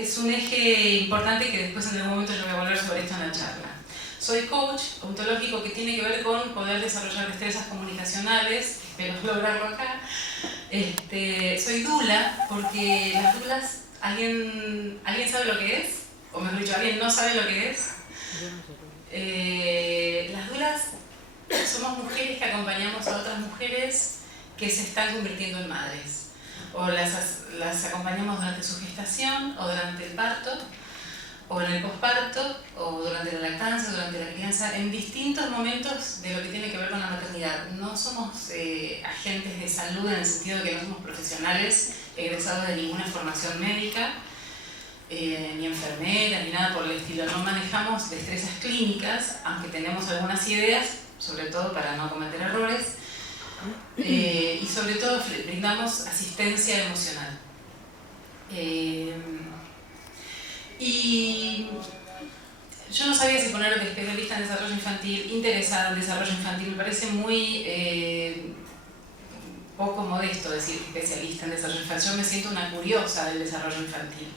es un eje importante que después en algún momento yo voy a volver sobre esto en la charla. Soy coach ontológico que tiene que ver con poder desarrollar destrezas comunicacionales, espero lograrlo acá. Soy dula porque las dulas, ¿alguien sabe lo que es? O mejor dicho, ¿alguien no sabe lo que es? Las dulas somos mujeres que acompañamos a otras mujeres que se están convirtiendo en madres. O las acompañamos durante su gestación, o durante el parto, o en el posparto, o durante la lactancia, durante la crianza, en distintos momentos de lo que tiene que ver con la maternidad. No somos agentes de salud en el sentido de que no somos profesionales egresados de ninguna formación médica, ni enfermeras, ni nada por el estilo. No manejamos destrezas clínicas, aunque tenemos algunas ideas, sobre todo para no cometer errores, y sobre todo brindamos asistencia emocional. Y yo no sabía si poner de especialista en desarrollo infantil, interesada en desarrollo infantil, me parece muy poco modesto decir especialista en desarrollo infantil. Yo me siento una curiosa del desarrollo infantil.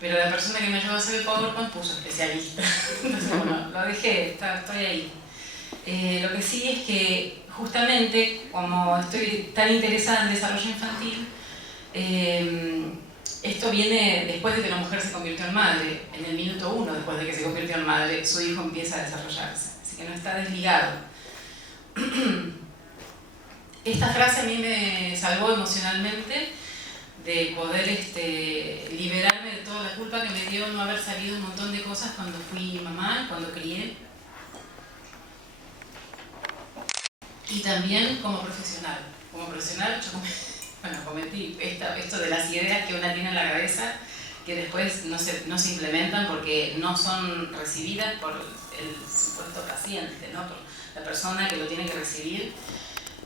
Pero la persona que me ayudó a hacer el PowerPoint puso especialista. Entonces, bueno, lo dejé, estoy ahí. Lo que sí es que, justamente, como estoy tan interesada en desarrollo infantil, esto viene después de que la mujer se convirtió en madre. En el minuto 1 después de que se convirtió en madre, su hijo empieza a desarrollarse. Así que no está desligado. Esta frase a mí me salvó emocionalmente de poder liberarme de toda la culpa que me dio no haber sabido un montón de cosas cuando fui mamá, cuando crié. Y también como profesional. Como profesional yo cometí esto de las ideas que una tiene en la cabeza que después no se implementan porque no son recibidas por el supuesto paciente, ¿no? Por la persona que lo tiene que recibir.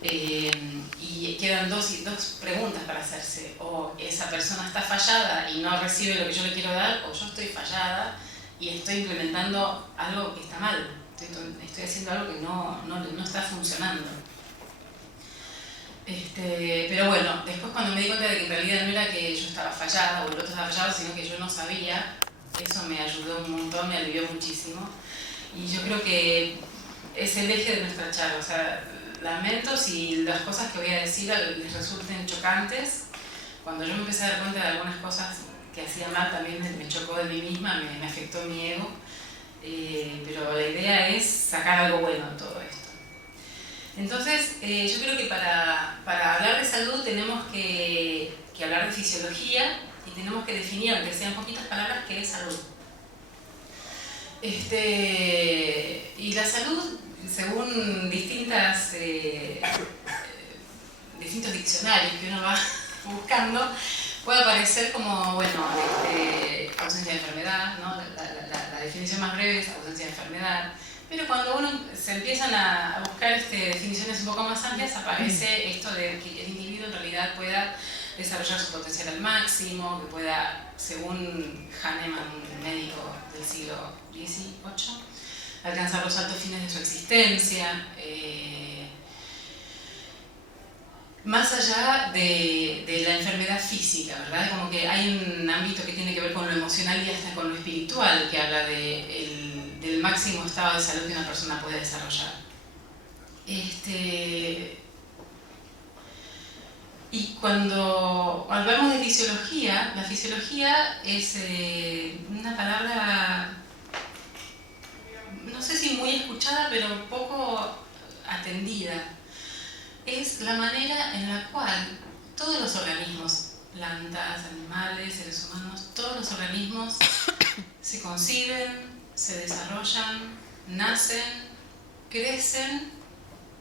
Y quedan dos preguntas para hacerse: o esa persona está fallada y no recibe lo que yo le quiero dar, o yo estoy fallada y estoy implementando algo que está mal, estoy haciendo algo que no está funcionando. Pero bueno, después cuando me di cuenta de que en realidad no era que yo estaba fallada o el otro estaba fallado, sino que yo no sabía, eso me ayudó un montón, me alivió muchísimo. Y yo creo que es el eje de nuestra charla. O sea, lamento si las cosas que voy a decir les resulten chocantes. Cuando yo me empecé a dar cuenta de algunas cosas que hacía mal, también me chocó de mí misma, me afectó mi ego. Pero la idea es sacar algo bueno de todo esto. Entonces, yo creo que para hablar de salud tenemos que hablar de fisiología y tenemos que definir, aunque sean poquitas palabras, qué es salud. Y la salud, según distintos diccionarios que uno va buscando, puede aparecer como, bueno, ausencia de enfermedad, ¿no? La definición más breve es ausencia de enfermedad. Pero cuando uno se empiezan a buscar definiciones un poco más amplias, aparece esto de que el individuo en realidad pueda desarrollar su potencial al máximo, que pueda, según Hahnemann, un médico del siglo XVIII, alcanzar los altos fines de su existencia, más allá de la enfermedad física, ¿verdad? Como que hay un ámbito que tiene que ver con lo emocional y hasta con lo espiritual, que habla del máximo estado de salud que una persona puede desarrollar. Y cuando hablamos de fisiología, la fisiología es una palabra, no sé si muy escuchada, pero poco atendida. Es la manera en la cual todos los organismos, plantas, animales, seres humanos, todos los organismos se conciben, se desarrollan, nacen, crecen,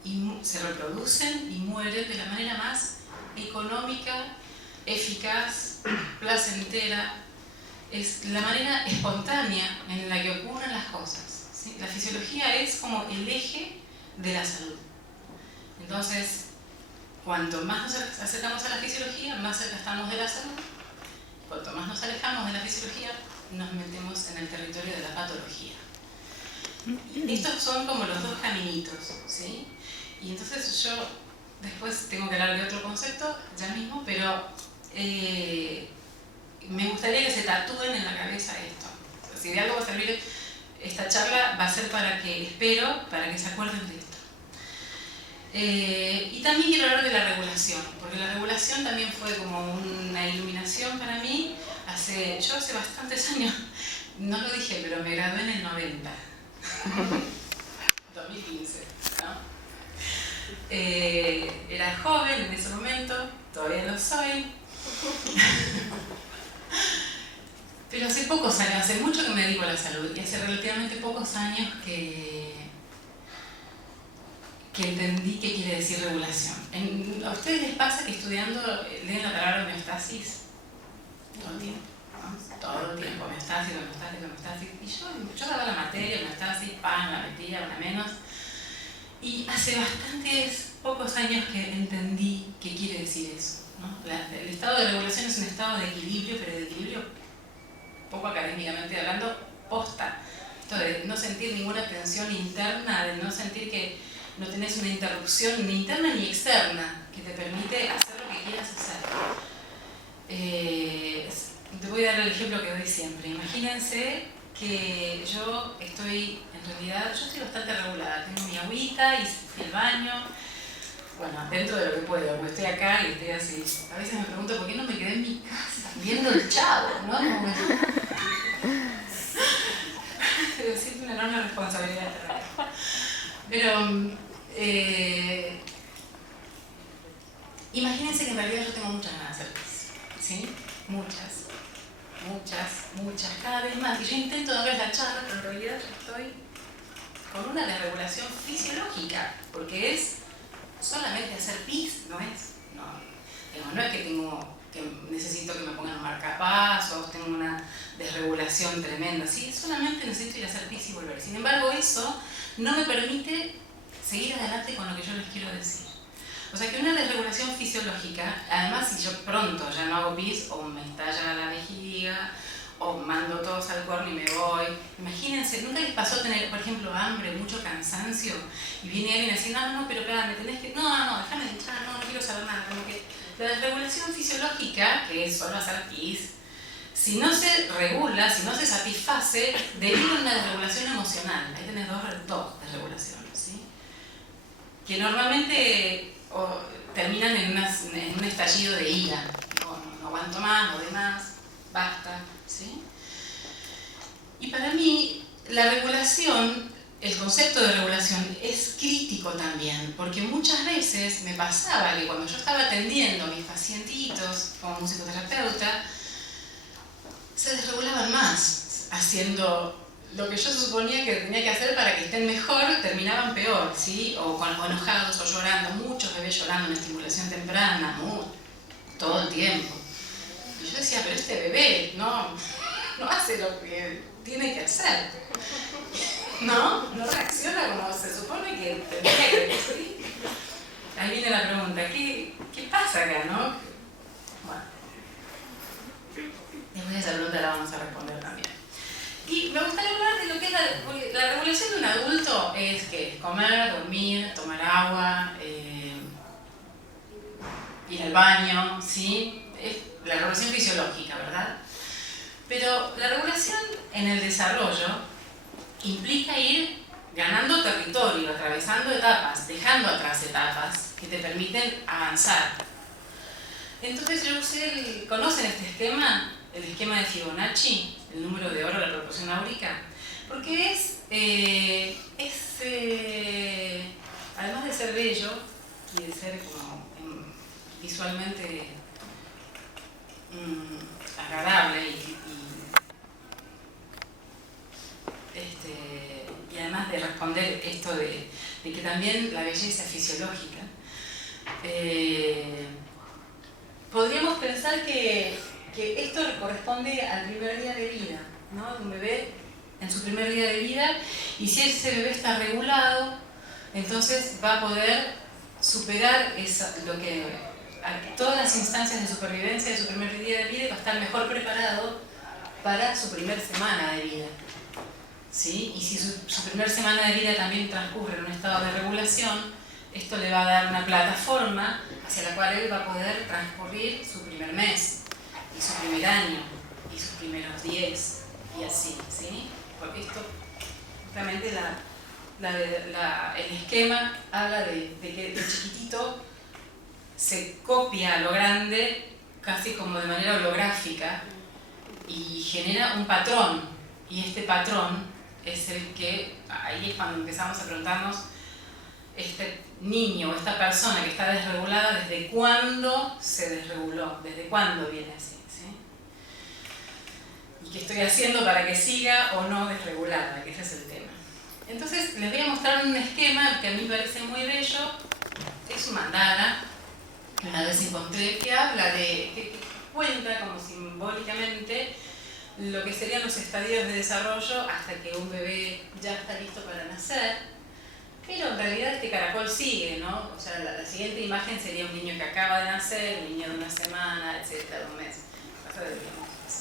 y se reproducen y mueren de la manera más económica, eficaz, placentera. Es la manera espontánea en la que ocurren las cosas, ¿sí? La fisiología es como el eje de la salud. Entonces, cuanto más nos acercamos a la fisiología, más cerca estamos de la salud. Cuanto más nos alejamos de la fisiología, nos metemos en el territorio de la patología. Estos son como los dos caminitos, ¿sí? Y entonces yo después tengo que hablar de otro concepto ya mismo, pero me gustaría que se tatúen en la cabeza esto. Si de algo va a servir esta charla, va a ser para que se acuerden de esto. Y también quiero hablar de la regulación, porque la regulación también fue como una iluminación para mí. Yo hace bastantes años, no lo dije, pero me gradué en el 90. 2015, ¿no? Era joven en ese momento, todavía lo soy. Pero hace pocos años, hace mucho que me dedico a la salud y hace relativamente pocos años que entendí qué quiere decir regulación. ¿A ustedes les pasa que estudiando leen la palabra homeostasis? Todo el tiempo, ¿no? Todo el tiempo, homeostasis. Y yo daba la materia, homeostasis, la metía, una menos. Y hace pocos años que entendí qué quiere decir eso, ¿no? El estado de regulación es un estado de equilibrio, pero de equilibrio, poco académicamente hablando, posta. Esto de no sentir ninguna tensión interna, de no sentir que no tenés una interrupción ni interna ni externa que te permite hacer lo que quieras hacer. Te voy a dar el ejemplo que doy siempre. Imagínense que yo estoy bastante regulada. Tengo mi agüita y fui al baño. Bueno, dentro de lo que puedo, porque estoy acá y estoy así. A veces me pregunto por qué no me quedé en mi casa viendo el Chavo, ¿no? Pero siento una enorme responsabilidad. Pero imagínense que en realidad yo tengo muchas ganas de hacer pis, ¿sí? Muchas, cada vez más. Y yo intento darles la charla, pero en realidad yo estoy con una desregulación fisiológica, porque es solamente hacer pis, no es que necesito que me pongan un marcapasos, tengo una desregulación tremenda, ¿sí? Solamente necesito ir a hacer pis y volver. Sin embargo, eso no me permite seguir adelante con lo que yo les quiero decir. O sea que una desregulación fisiológica, además si yo pronto ya no hago pis, o me estalla la vejiga, o mando todos al cuerno y me voy. Imagínense, ¿nunca les pasó tener, por ejemplo, hambre, mucho cansancio? Y viene alguien así, no, pero espera, me tenés que... No, déjame de hinchar, no quiero saber nada. Como que la desregulación fisiológica, que es solo hacer pis, si no se regula, si no se satisface, deriva en una desregulación emocional. Ahí tenés dos desregulaciones, ¿sí? Que normalmente terminan en un estallido de ira. No aguanto más, no de más, basta, ¿sí? Y para mí, la regulación, el concepto de regulación es crítico también, porque muchas veces me pasaba que cuando yo estaba atendiendo a mis pacientitos como musicoterapeuta, se desregulaban más, haciendo lo que yo suponía que tenía que hacer para que estén mejor, terminaban peor, ¿sí? O enojados o llorando, muchos bebés llorando en estimulación temprana, todo el tiempo. Y yo decía, pero este bebé no hace lo que tiene que hacer, no reacciona como se supone que tendría que, ¿sí? Ahí viene la pregunta, ¿qué pasa acá, no? Bueno, después de esa pregunta la vamos a responder también. Y me gustaría hablar de lo que es la regulación de un adulto, es que comer, dormir, tomar agua, ir al baño, ¿sí? Es la regulación fisiológica, ¿verdad? Pero la regulación en el desarrollo implica ir ganando territorio, atravesando etapas, dejando atrás etapas que te permiten avanzar. Entonces ¿conocen este esquema? El esquema de Fibonacci, el número de oro, la proporción áurica, porque además de ser bello y de ser como visualmente agradable y además de responder esto de que también la belleza es fisiológica, podríamos pensar que esto corresponde al primer día de vida, ¿no? Un bebé en su primer día de vida, y si ese bebé está regulado, entonces va a poder superar todas las instancias de supervivencia de su primer día de vida y va a estar mejor preparado para su primer semana de vida, ¿sí? Y si su primer semana de vida también transcurre en un estado de regulación, esto le va a dar una plataforma hacia la cual él va a poder transcurrir su primer mes y su primer año. sus primeros 10 y así, ¿sí? Porque esto, justamente el esquema habla de que de chiquitito se copia a lo grande casi como de manera holográfica y genera un patrón, y este patrón es el que, ahí es cuando empezamos a preguntarnos, este niño o esta persona que está desregulada, ¿desde cuándo se desreguló? ¿Desde cuándo viene así? ¿Sí? ¿Y qué estoy haciendo para que siga o no desregulada? Que ese es el tema. Entonces les voy a mostrar un esquema que a mí me parece muy bello. Es un mandala que una vez encontré, que habla que cuenta como simbólicamente lo que serían los estadios de desarrollo hasta que un bebé ya está listo para nacer. Pero en realidad este caracol sigue, ¿no? O sea, la siguiente imagen sería un niño que acaba de nacer, un niño de una semana, etcétera, de un mes.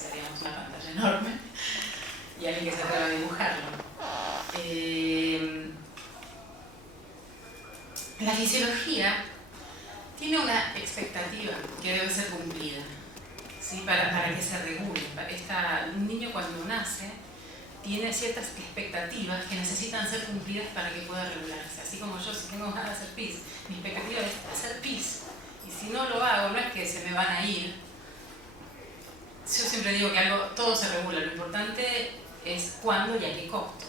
Haríamos una pantalla enorme y alguien que se atreva a dibujarlo. La fisiología tiene una expectativa que debe ser cumplida, ¿sí? Para que se regule. Un niño cuando nace tiene ciertas expectativas que necesitan ser cumplidas para que pueda regularse. Así como yo, si tengo ganas de hacer pis, mi expectativa es hacer pis. Y si no lo hago, no es que se me van a ir. Yo siempre digo que todo se regula. Lo importante es cuándo y a qué costo.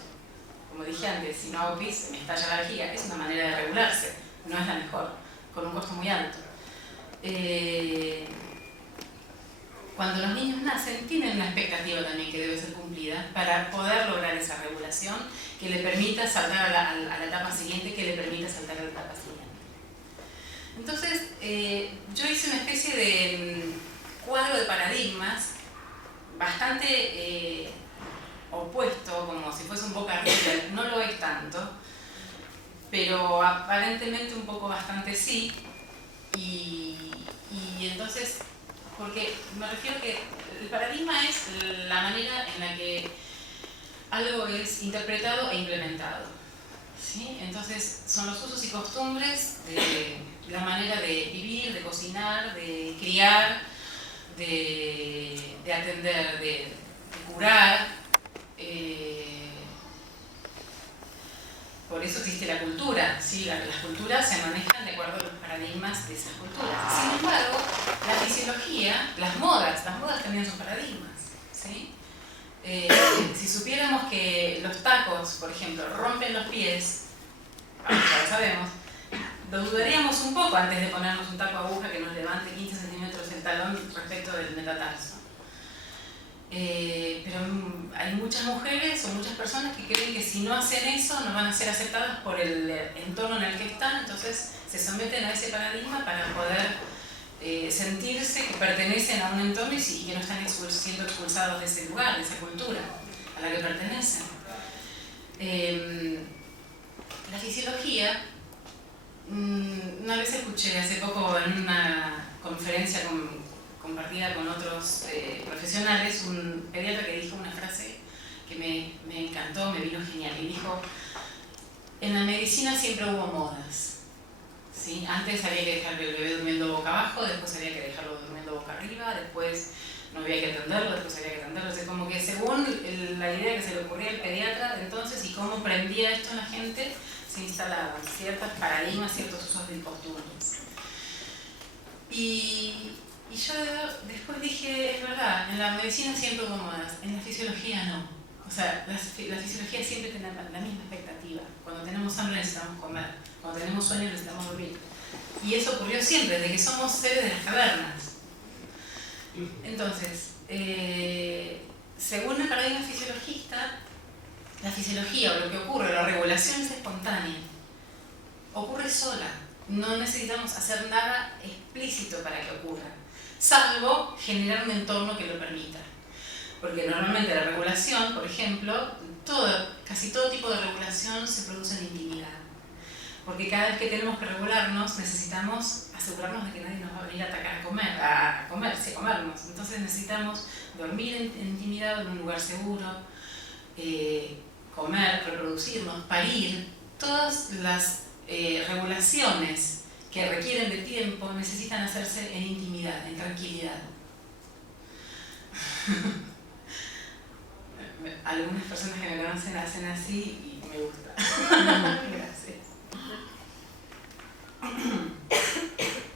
Como dije antes, si no hago pis, me estalla la vejiga. Es una manera de regularse. No es la mejor, con un costo muy alto. Cuando los niños nacen, tienen una expectativa también que debe ser cumplida para poder lograr esa regulación que le permita saltar a la etapa siguiente, que le permita saltar a la etapa siguiente. Entonces, yo hice una especie de cuadro de paradigmas bastante opuesto, como si fuese un Boca River. No lo es tanto, pero aparentemente un poco bastante sí. Y entonces, porque me refiero que el paradigma es la manera en la que algo es interpretado e implementado, ¿sí? Entonces son los usos y costumbres de la manera de vivir, de cocinar, de criar, de atender, de curar. Por eso existe la cultura, ¿sí? Las culturas se manejan de acuerdo a los paradigmas de esas culturas. Sin embargo, la fisiología, las modas también son paradigmas, ¿sí? Si supiéramos que los tacos, por ejemplo, rompen los pies, ya lo sabemos, lo dudaríamos un poco antes de ponernos un taco aguja que nos levante 15 centímetros el talón respecto del metatarso. Pero hay muchas mujeres o muchas personas que creen que si no hacen eso no van a ser aceptadas por el entorno en el que están, entonces se someten a ese paradigma para poder sentirse que pertenecen a un entorno y que no están siendo expulsados de ese lugar, de esa cultura a la que pertenecen. La fisiología, una vez escuché hace poco en una conferencia compartida con otros profesionales, un pediatra que dijo una frase que me encantó, me vino genial, y dijo: en la medicina siempre hubo modas, ¿sí? Antes había que dejar el bebé durmiendo boca abajo, después había que dejarlo durmiendo boca arriba, después no había que atenderlo, después había que atenderlo. O sea, como que según la idea que se le ocurría al pediatra de entonces y cómo prendía esto en la gente, se instalaban ciertos paradigmas, ciertos usos de costumbres. Y yo después dije, es verdad, en la medicina siempre hubo modas, en la fisiología no. O sea, la fisiología siempre tiene la misma expectativa. Cuando tenemos hambre necesitamos comer, cuando tenemos sueño necesitamos dormir. Y eso ocurrió siempre, desde que somos seres de las cavernas. Entonces, según el paradigma fisiologista, la fisiología o lo que ocurre, la regulación es espontánea, ocurre sola. No necesitamos hacer nada explícito para que ocurra, salvo generar un entorno que lo permita. Porque normalmente la regulación, por ejemplo, casi todo tipo de regulación se produce en intimidad. Porque cada vez que tenemos que regularnos, necesitamos asegurarnos de que nadie nos va a venir a atacar a comernos. Entonces necesitamos dormir en intimidad, en un lugar seguro, comer, reproducirnos, parir. Todas las regulaciones que requieren de tiempo necesitan hacerse en intimidad, en tranquilidad. Algunas personas que me conocen hacen así y me gusta. Gracias.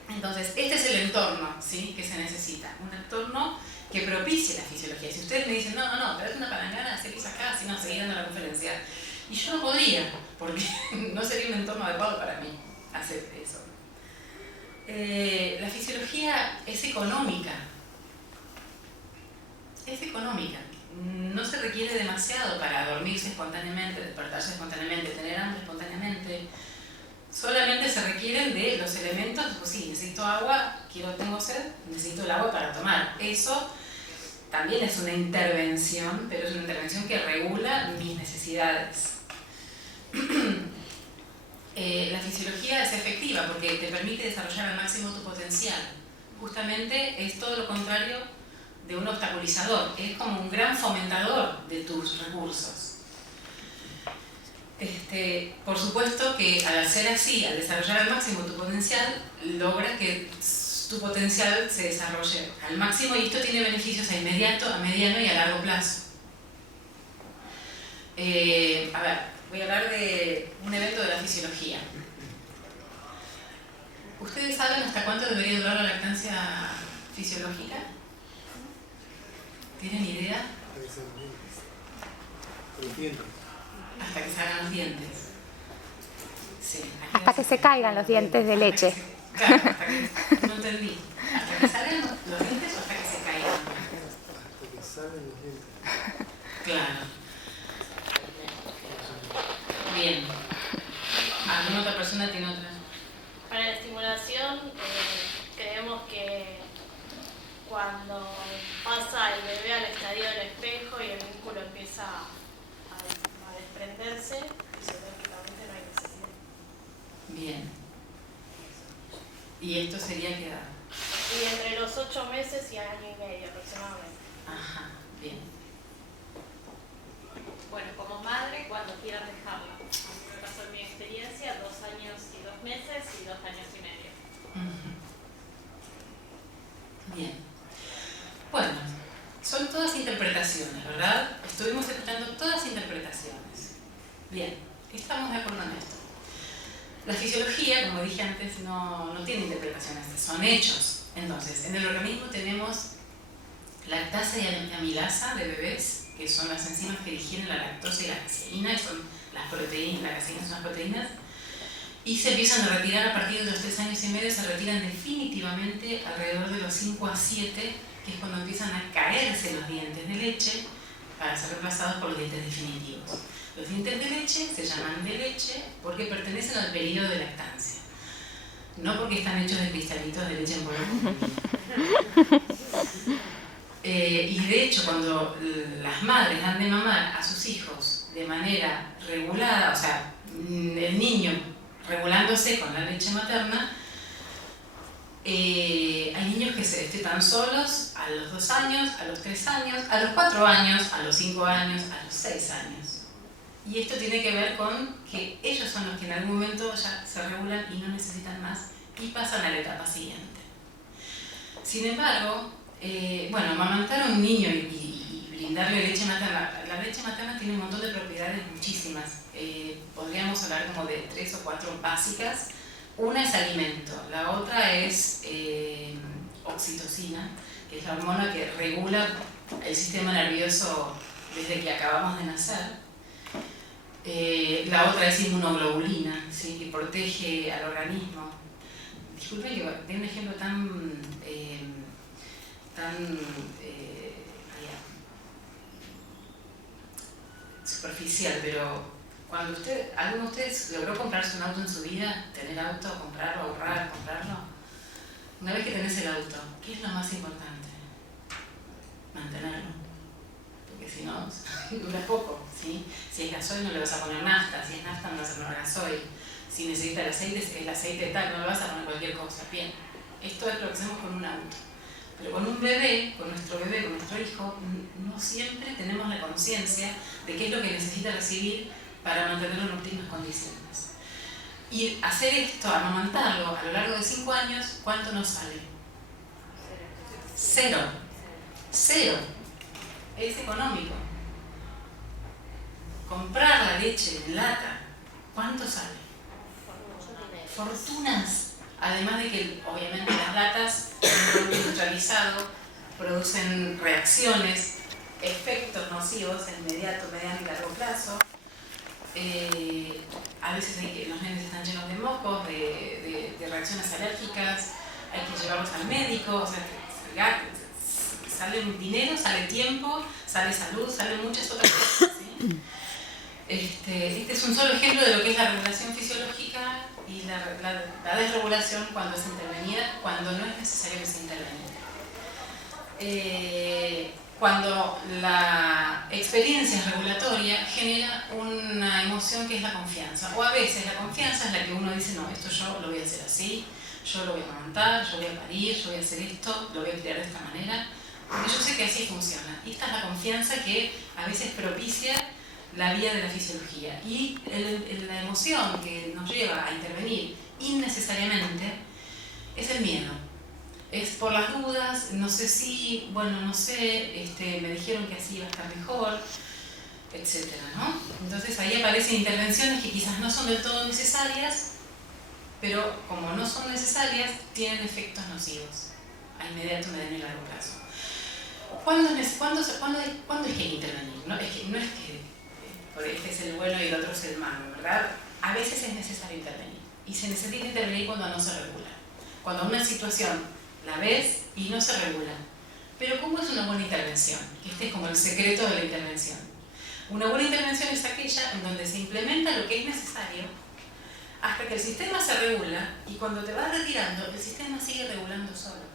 Entonces, este es el entorno, ¿sí?, que se necesita. Un entorno que propicie la fisiología. Si ustedes me dicen, no, tráete una palangana, hacer eso acá, si no, seguir dando la conferencia. Y yo no podría, porque no sería un entorno adecuado para mí hacer eso. La fisiología es económica. Es económica. No se requiere demasiado para dormirse espontáneamente, despertarse espontáneamente, tener hambre espontáneamente. Solamente se requieren de los elementos, pues sí, necesito agua, tengo sed, necesito el agua para tomar. Eso también es una intervención, pero es una intervención que regula mis necesidades. La fisiología es efectiva porque te permite desarrollar al máximo tu potencial. Justamente es todo lo contrario de un obstaculizador, es como un gran fomentador de tus recursos. Por supuesto que al ser así, al desarrollar al máximo tu potencial, logras que tu potencial se desarrolle al máximo, y esto tiene beneficios a inmediato, a mediano y a largo plazo. A ver, voy a hablar de un evento de la fisiología. ¿Ustedes saben hasta cuánto debería durar la lactancia fisiológica? ¿Tienen idea? Hasta que salgan los dientes. Sí, hasta que se caigan los dientes de leche. Claro, hasta que... No entendí. ¿Hasta que salgan los dientes o hasta que se caigan? Hasta que salgan los dientes. Claro. Bien. ¿Alguna otra persona tiene otra? Para la estimulación, creemos que cuando pasa el bebé al estadio del espejo y el vínculo empieza a desprenderse, fisiológicamente no hay necesidad. Bien. ¿Y esto sería qué edad? Y entre los 8 meses y año y medio aproximadamente. Ajá, bien. Bueno, como madre, cuando quieran dejarla. A mí me pasó en mi experiencia 2 años y 2 meses y 2 años y medio. Bien. Bueno, son todas interpretaciones, ¿verdad? Estuvimos escuchando todas interpretaciones. Bien, estamos de acuerdo en esto. La fisiología, como dije antes, no tiene interpretaciones, son hechos. Entonces, en el organismo tenemos lactasa y amilasa de bebés, que son las enzimas que digieren la lactosa y la caseína, y son las proteínas, la caseína son las proteínas, y se empiezan a retirar a partir de los 3 años y medio, se retiran definitivamente alrededor de los 5 a 7, que es cuando empiezan a caerse los dientes de leche para ser reemplazados por los dientes definitivos. Los dientes de leche se llaman de leche porque pertenecen al periodo de lactancia, no porque están hechos de cristalitos de leche en polvo. Y de hecho, cuando las madres dan de mamar a sus hijos de manera regulada, o sea, el niño regulándose con la leche materna, hay niños que se destetan solos a los 2 años, a los 3 años, a los 4 años, a los 5 años, a los 6 años. Y esto tiene que ver con que ellos son los que en algún momento ya se regulan y no necesitan más y pasan a la etapa siguiente. Sin embargo, bueno, amamantar a un niño y brindarle leche materna, la leche materna tiene un montón de propiedades muchísimas. Podríamos hablar como de 3 o 4 básicas. Una es alimento, la otra es oxitocina, que es la hormona que regula el sistema nervioso desde que acabamos de nacer. La otra es inmunoglobulina, ¿sí?, que protege al organismo. Disculpen que dé un ejemplo tan superficial, pero cuando ¿alguno de ustedes logró comprarse un auto en su vida? ¿Tener auto, comprarlo, ahorrar, comprarlo? Una vez que tenés el auto, ¿qué es lo más importante? Mantenerlo. Porque si no, dura poco, ¿sí? Si es gasoil no le vas a poner nafta, si es nafta no le vas a poner gasoil. Si necesita el aceite tal, no le vas a poner cualquier cosa. Bien, esto es lo que hacemos con un auto. Pero con un bebé, con nuestro hijo, no siempre tenemos la conciencia de qué es lo que necesita recibir para mantenerlo en óptimas condiciones. Y hacer esto, amamantarlo a lo largo de 5 años, ¿cuánto nos sale? 0. Es económico. comprar la leche en lata, ¿cuánto sale? Fortunas. Además de que obviamente las latas en un mundo industrializado producen reacciones, efectos nocivos en inmediato, mediano y largo plazo. A veces los nenes están llenos de mocos, de reacciones alérgicas, hay que llevarlos al médico, o sea, sale dinero, sale tiempo, sale salud, salen muchas otras cosas, ¿sí? Este es un solo ejemplo de lo que es la regulación fisiológica y la desregulación cuando es intervenida, cuando no es necesario que se intervenga. Cuando la experiencia es regulatoria, genera una emoción que es la confianza. O a veces la confianza es la que uno dice, no, esto yo lo voy a hacer así, yo lo voy a montar, yo voy a parir, yo voy a hacer esto, lo voy a crear de esta manera, porque yo sé que así funciona. Y esta es la confianza que a veces propicia la vía de la fisiología. Y la emoción que nos lleva a intervenir innecesariamente es el miedo. Es por las dudas, no sé si, bueno, no sé, me dijeron que así iba a estar mejor, etcétera, ¿no? Entonces ahí aparecen intervenciones que quizás no son del todo necesarias, pero como no son necesarias, tienen efectos nocivos a inmediato, mediano y largo plazo. ¿Cuándo es que hay que intervenir? No es que este es el bueno y el otro es el malo, ¿verdad? A veces es necesario intervenir, y se necesita intervenir cuando no se regula. Cuando una situación la ves y no se regula. Pero ¿cómo es una buena intervención? Este es como el secreto de la intervención. Una buena intervención es aquella en donde se implementa lo que es necesario hasta que el sistema se regula, y cuando te vas retirando, el sistema sigue regulando solo.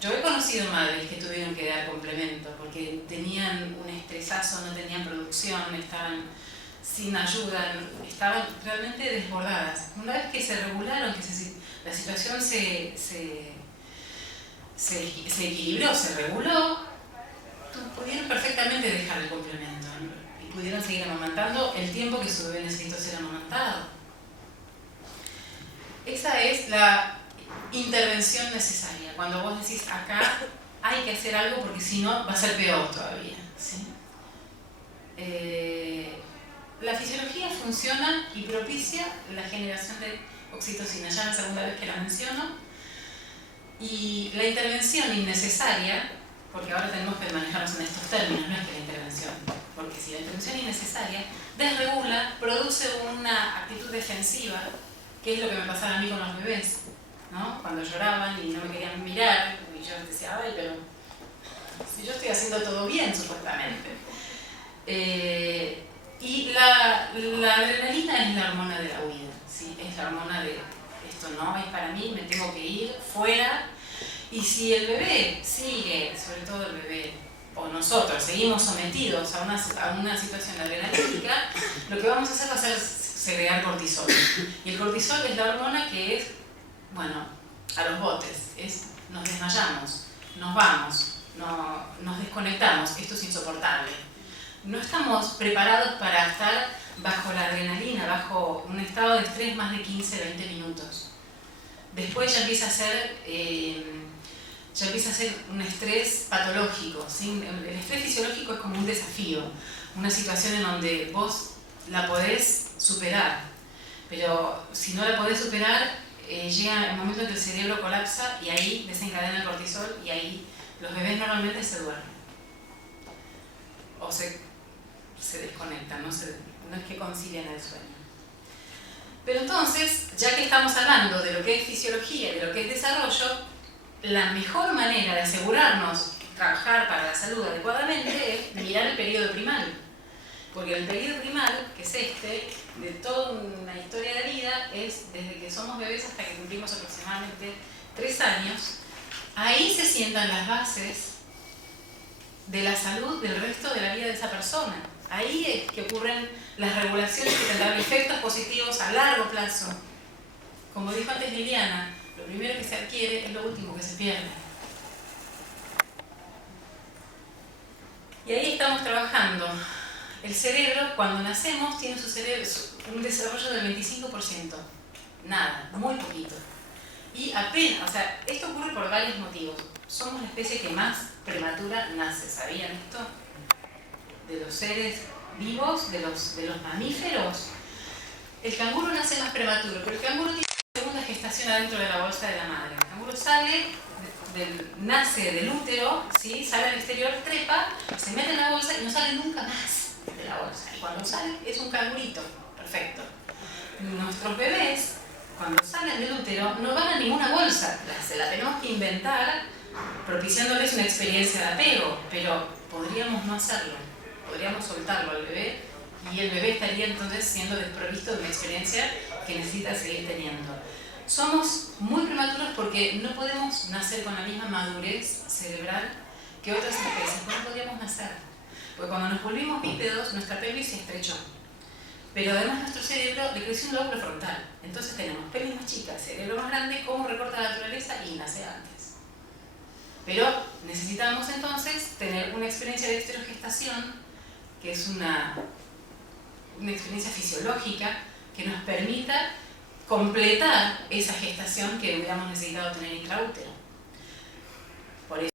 Yo he conocido madres que tuvieron que dar complemento porque tenían un estresazo, no tenían producción, estaban sin ayuda, estaban realmente desbordadas. Una vez que se regularon, que la situación se equilibró, se reguló, pudieron perfectamente dejar el complemento, ¿no? Y pudieron seguir amamantando el tiempo que su bebé necesitó ser amamantado. Esa es la intervención necesaria, cuando vos decís acá hay que hacer algo porque si no va a ser peor todavía, ¿sí? La fisiología funciona y propicia la generación de oxitocina, ya es la segunda vez que la menciono. Y la intervención innecesaria, porque ahora tenemos que manejarnos en estos términos, no es que la intervención, porque si la intervención innecesaria desregula, produce una actitud defensiva, que es lo que me pasaba a mí con los bebés, ¿no? Cuando lloraban y no me querían mirar, y yo decía, ay, pero si yo estoy haciendo todo bien, supuestamente. Y la adrenalina es la hormona de la huida, ¿sí? Es la hormona de esto no es para mí, me tengo que ir fuera. Y si el bebé sigue, sobre todo el bebé, o nosotros, seguimos sometidos a una situación adrenalínica, lo que vamos a hacer va a ser segregar cortisol. Y el cortisol es la hormona que es, bueno, a los botes, nos desmayamos, nos vamos, nos desconectamos, esto es insoportable. No estamos preparados para estar bajo la adrenalina, bajo un estado de estrés más de 15-20 minutos. Después ya empieza a ser un estrés patológico, ¿sí? El estrés fisiológico es como un desafío, una situación en donde vos la podés superar, pero si no la podés superar, llega el momento en que el cerebro colapsa y ahí desencadena el cortisol y ahí los bebés normalmente se duermen o se desconectan, no es que concilien el sueño. Pero entonces, ya que estamos hablando de lo que es fisiología y de lo que es desarrollo, la mejor manera de asegurarnos trabajar para la salud adecuadamente es mirar el periodo primario. Porque el periodo primario, que es de toda una historia de vida, es desde que somos bebés hasta que cumplimos aproximadamente 3 años. Ahí se sientan las bases de la salud del resto de la vida de esa persona. Ahí es que ocurren las regulaciones que tendrán efectos positivos a largo plazo. Como dijo antes Liliana, lo primero que se adquiere es lo último que se pierde. Y ahí estamos trabajando. El cerebro, cuando nacemos, tiene un desarrollo del 25%. Nada, muy poquito. Y apenas, o sea, esto ocurre por varios motivos. Somos la especie que más prematura nace, ¿sabían esto? De los seres vivos, de los mamíferos, el canguro nace más prematuro, pero el canguro tiene una segunda gestación adentro de la bolsa de la madre. El canguro nace del útero, ¿sí? Sale al exterior, trepa, se mete en la bolsa y no sale nunca más de la bolsa. Y cuando sale es un cangurito, perfecto. Nuestros bebés, cuando salen del útero, no van a ninguna bolsa, se la tenemos que inventar propiciándoles una experiencia de apego, pero podríamos no hacerlo, podríamos soltarlo al bebé y el bebé estaría entonces siendo desprovisto de una experiencia que necesita seguir teniendo. Somos muy prematuros porque no podemos nacer con la misma madurez cerebral que otras especies, no podríamos nacer, porque cuando nos volvimos bípedos nuestra pelvis se estrechó. Pero además nuestro cerebro le creció un lóbulo frontal. Entonces tenemos pelvis más chica, cerebro más grande, como recorta la naturaleza y nace antes. Pero necesitamos entonces tener una experiencia de esterogestación, que es una experiencia fisiológica que nos permita completar esa gestación que hubiéramos necesitado tener intraútero. Por eso